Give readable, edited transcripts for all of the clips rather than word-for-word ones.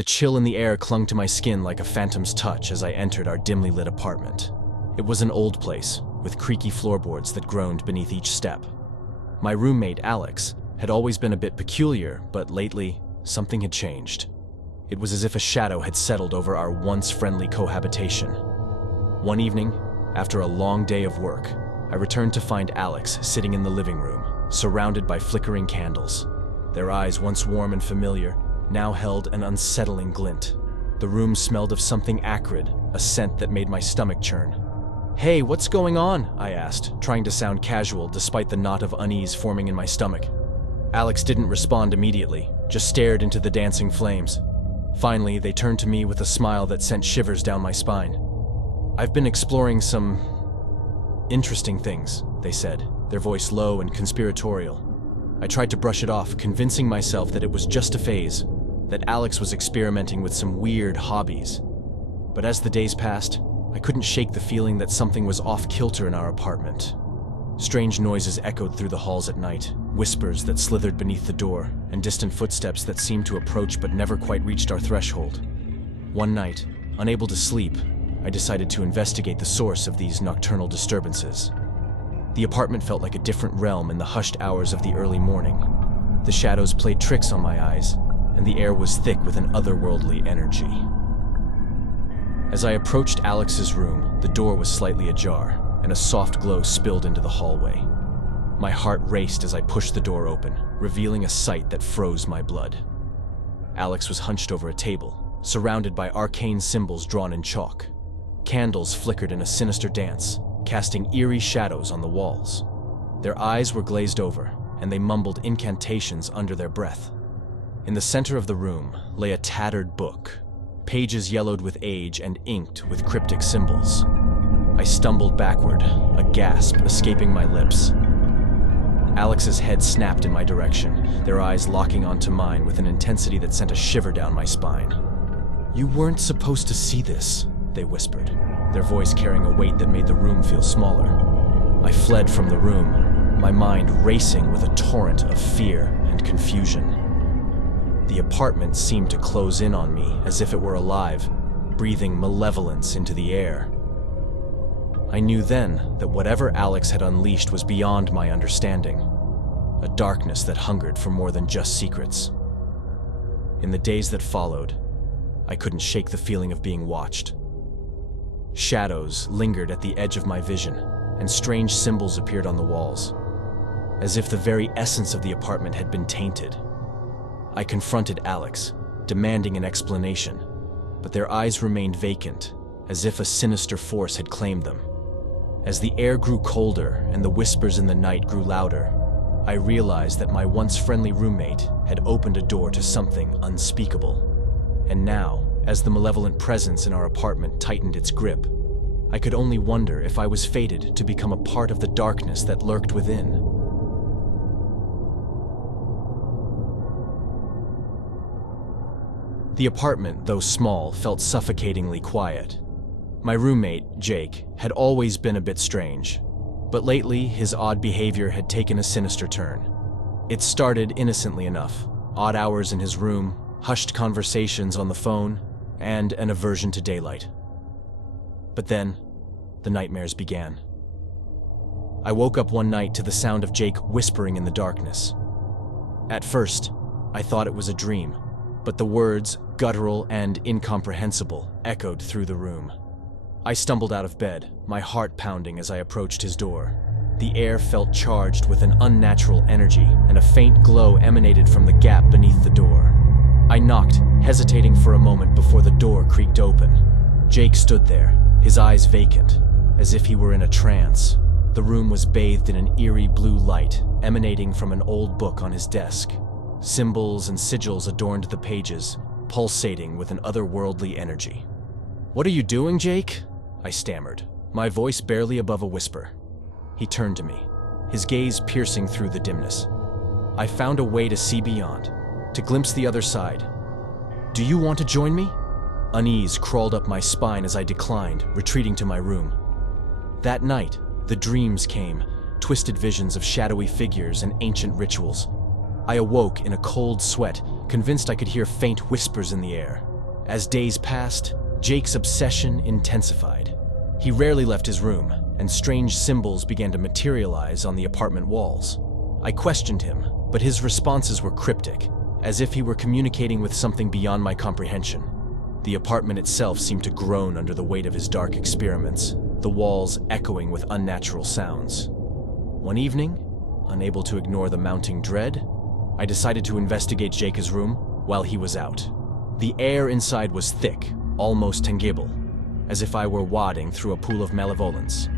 The chill in the air clung to my skin like a phantom's touch as I entered our dimly lit apartment. It was an old place, with creaky floorboards that groaned beneath each step. My roommate, Alex, had always been a bit peculiar, but lately, something had changed. It was as if a shadow had settled over our once friendly cohabitation. One evening, after a long day of work, I returned to find Alex sitting in the living room, surrounded by flickering candles. Their eyes, once warm and familiar, now held an unsettling glint. The room smelled of something acrid, a scent that made my stomach churn. "Hey, what's going on?" I asked, trying to sound casual despite the knot of unease forming in my stomach. Alex didn't respond immediately, just stared into the dancing flames. Finally, they turned to me with a smile that sent shivers down my spine. "I've been exploring some interesting things," they said, their voice low and conspiratorial. I tried to brush it off, convincing myself that it was just a phase, that Alex was experimenting with some weird hobbies. But as the days passed, I couldn't shake the feeling that something was off-kilter in our apartment. Strange noises echoed through the halls at night, whispers that slithered beneath the door, and distant footsteps that seemed to approach but never quite reached our threshold. One night, unable to sleep, I decided to investigate the source of these nocturnal disturbances. The apartment felt like a different realm in the hushed hours of the early morning. The shadows played tricks on my eyes, and the air was thick with an otherworldly energy. As I approached Alex's room, the door was slightly ajar, and a soft glow spilled into the hallway. My heart raced as I pushed the door open, revealing a sight that froze my blood. Alex was hunched over a table, surrounded by arcane symbols drawn in chalk. Candles flickered in a sinister dance, casting eerie shadows on the walls. Their eyes were glazed over, and they mumbled incantations under their breath. In the center of the room lay a tattered book, pages yellowed with age and inked with cryptic symbols. I stumbled backward, a gasp escaping my lips. Alex's head snapped in my direction, their eyes locking onto mine with an intensity that sent a shiver down my spine. "You weren't supposed to see this," they whispered, their voice carrying a weight that made the room feel smaller. I fled from the room, my mind racing with a torrent of fear and confusion. The apartment seemed to close in on me as if it were alive, breathing malevolence into the air. I knew then that whatever Alex had unleashed was beyond my understanding, a darkness that hungered for more than just secrets. In the days that followed, I couldn't shake the feeling of being watched. Shadows lingered at the edge of my vision, and strange symbols appeared on the walls, as if the very essence of the apartment had been tainted. I confronted Alex, demanding an explanation, but their eyes remained vacant, as if a sinister force had claimed them. As the air grew colder and the whispers in the night grew louder, I realized that my once friendly roommate had opened a door to something unspeakable. And now, as the malevolent presence in our apartment tightened its grip, I could only wonder if I was fated to become a part of the darkness that lurked within. The apartment, though small, felt suffocatingly quiet. My roommate, Jake, had always been a bit strange, but lately his odd behavior had taken a sinister turn. It started innocently enough: odd hours in his room, hushed conversations on the phone, and an aversion to daylight. But then, the nightmares began. I woke up one night to the sound of Jake whispering in the darkness. At first, I thought it was a dream, but the words, guttural and incomprehensible, echoed through the room. I stumbled out of bed, my heart pounding as I approached his door. The air felt charged with an unnatural energy, and a faint glow emanated from the gap beneath the door. I knocked, hesitating for a moment before the door creaked open. Jake stood there, his eyes vacant, as if he were in a trance. The room was bathed in an eerie blue light, emanating from an old book on his desk. Symbols and sigils adorned the pages, pulsating with an otherworldly energy. "What are you doing, Jake?" I stammered, my voice barely above a whisper. He turned to me, his gaze piercing through the dimness. I found a way to see beyond, to glimpse the other side. "Do you want to join me?" Unease crawled up my spine as I declined, retreating to my room. That night, the dreams came, twisted visions of shadowy figures and ancient rituals. I awoke in a cold sweat, convinced I could hear faint whispers in the air. As days passed, Jake's obsession intensified. He rarely left his room, and strange symbols began to materialize on the apartment walls. I questioned him, but his responses were cryptic, as if he were communicating with something beyond my comprehension. The apartment itself seemed to groan under the weight of his dark experiments, the walls echoing with unnatural sounds. One evening, unable to ignore the mounting dread, I decided to investigate Jake's room while he was out. The air inside was thick, almost tangible, as if I were wading through a pool of malevolence.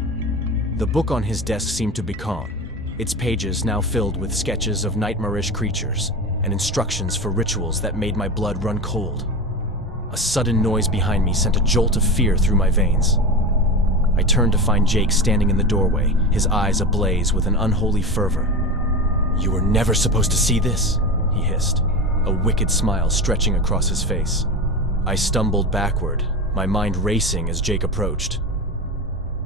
The book on his desk seemed to beckon, its pages now filled with sketches of nightmarish creatures and instructions for rituals that made my blood run cold. A sudden noise behind me sent a jolt of fear through my veins. I turned to find Jake standing in the doorway, his eyes ablaze with an unholy fervor. "You were never supposed to see this," he hissed, a wicked smile stretching across his face. I stumbled backward, my mind racing as Jake approached.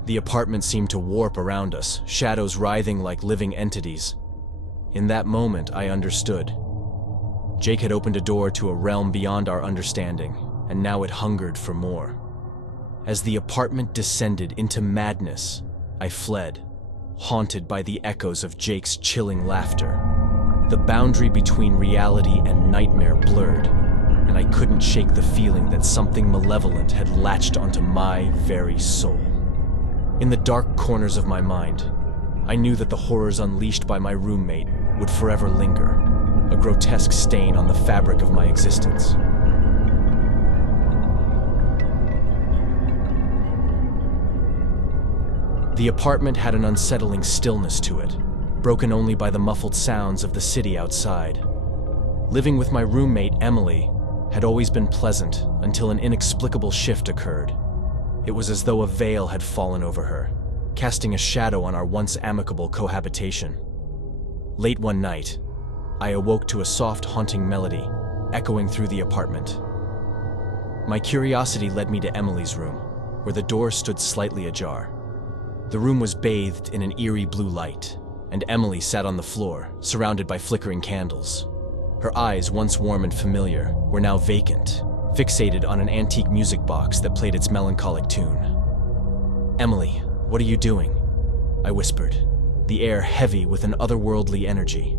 The apartment seemed to warp around us, shadows writhing like living entities. In that moment, I understood. Jake had opened a door to a realm beyond our understanding, and now it hungered for more. As the apartment descended into madness, I fled, haunted by the echoes of Jake's chilling laughter. The boundary between reality and nightmare blurred, and I couldn't shake the feeling that something malevolent had latched onto my very soul. In the dark corners of my mind, I knew that the horrors unleashed by my roommate would forever linger, a grotesque stain on the fabric of my existence. The apartment had an unsettling stillness to it, broken only by the muffled sounds of the city outside. Living with my roommate, Emily, had always been pleasant until an inexplicable shift occurred. It was as though a veil had fallen over her, casting a shadow on our once amicable cohabitation. Late one night, I awoke to a soft, haunting melody echoing through the apartment. My curiosity led me to Emily's room, where the door stood slightly ajar. The room was bathed in an eerie blue light, and Emily sat on the floor, surrounded by flickering candles. Her eyes, once warm and familiar, were now vacant, fixated on an antique music box that played its melancholic tune. "Emily, what are you doing?" I whispered, the air heavy with an otherworldly energy.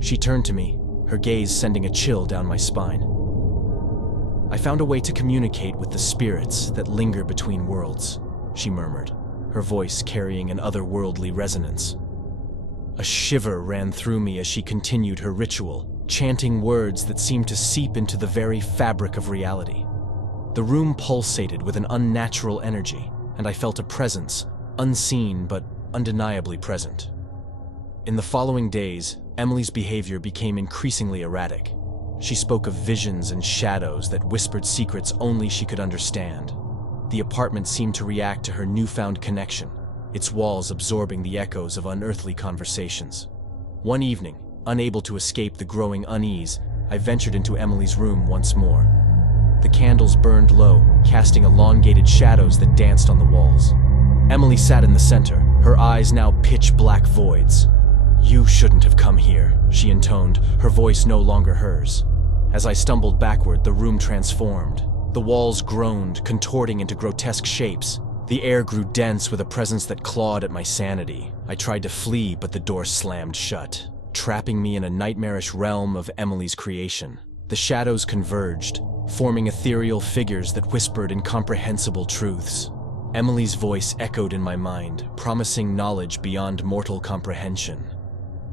She turned to me, her gaze sending a chill down my spine. "I found a way to communicate with the spirits that linger between worlds," she murmured, her voice carrying an otherworldly resonance. A shiver ran through me as she continued her ritual, chanting words that seemed to seep into the very fabric of reality. The room pulsated with an unnatural energy, and I felt a presence, unseen but undeniably present. In the following days, Emily's behavior became increasingly erratic. She spoke of visions and shadows that whispered secrets only she could understand. The apartment seemed to react to her newfound connection, its walls absorbing the echoes of unearthly conversations. One evening, unable to escape the growing unease, I ventured into Emily's room once more. The candles burned low, casting elongated shadows that danced on the walls. Emily sat in the center, her eyes now pitch-black voids. "You shouldn't have come here," she intoned, her voice no longer hers. As I stumbled backward, the room transformed. The walls groaned, contorting into grotesque shapes. The air grew dense with a presence that clawed at my sanity. I tried to flee, but the door slammed shut, trapping me in a nightmarish realm of Emily's creation. The shadows converged, forming ethereal figures that whispered incomprehensible truths. Emily's voice echoed in my mind, promising knowledge beyond mortal comprehension.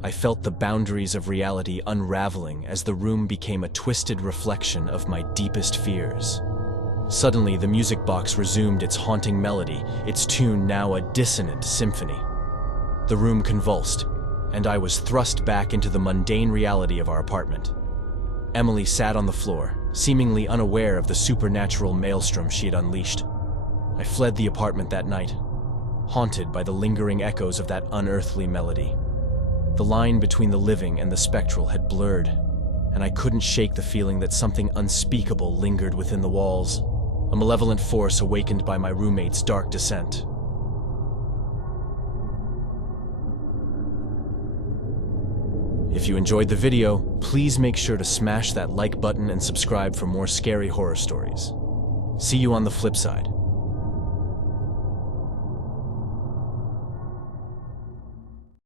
I felt the boundaries of reality unraveling as the room became a twisted reflection of my deepest fears. Suddenly, the music box resumed its haunting melody, its tune now a dissonant symphony. The room convulsed, and I was thrust back into the mundane reality of our apartment. Emily sat on the floor, seemingly unaware of the supernatural maelstrom she had unleashed. I fled the apartment that night, haunted by the lingering echoes of that unearthly melody. The line between the living and the spectral had blurred, and I couldn't shake the feeling that something unspeakable lingered within the walls, a malevolent force awakened by my roommate's dark descent. "If If you enjoyed the video, please make sure to smash that like button and subscribe for more scary horror stories. See you on the flip side.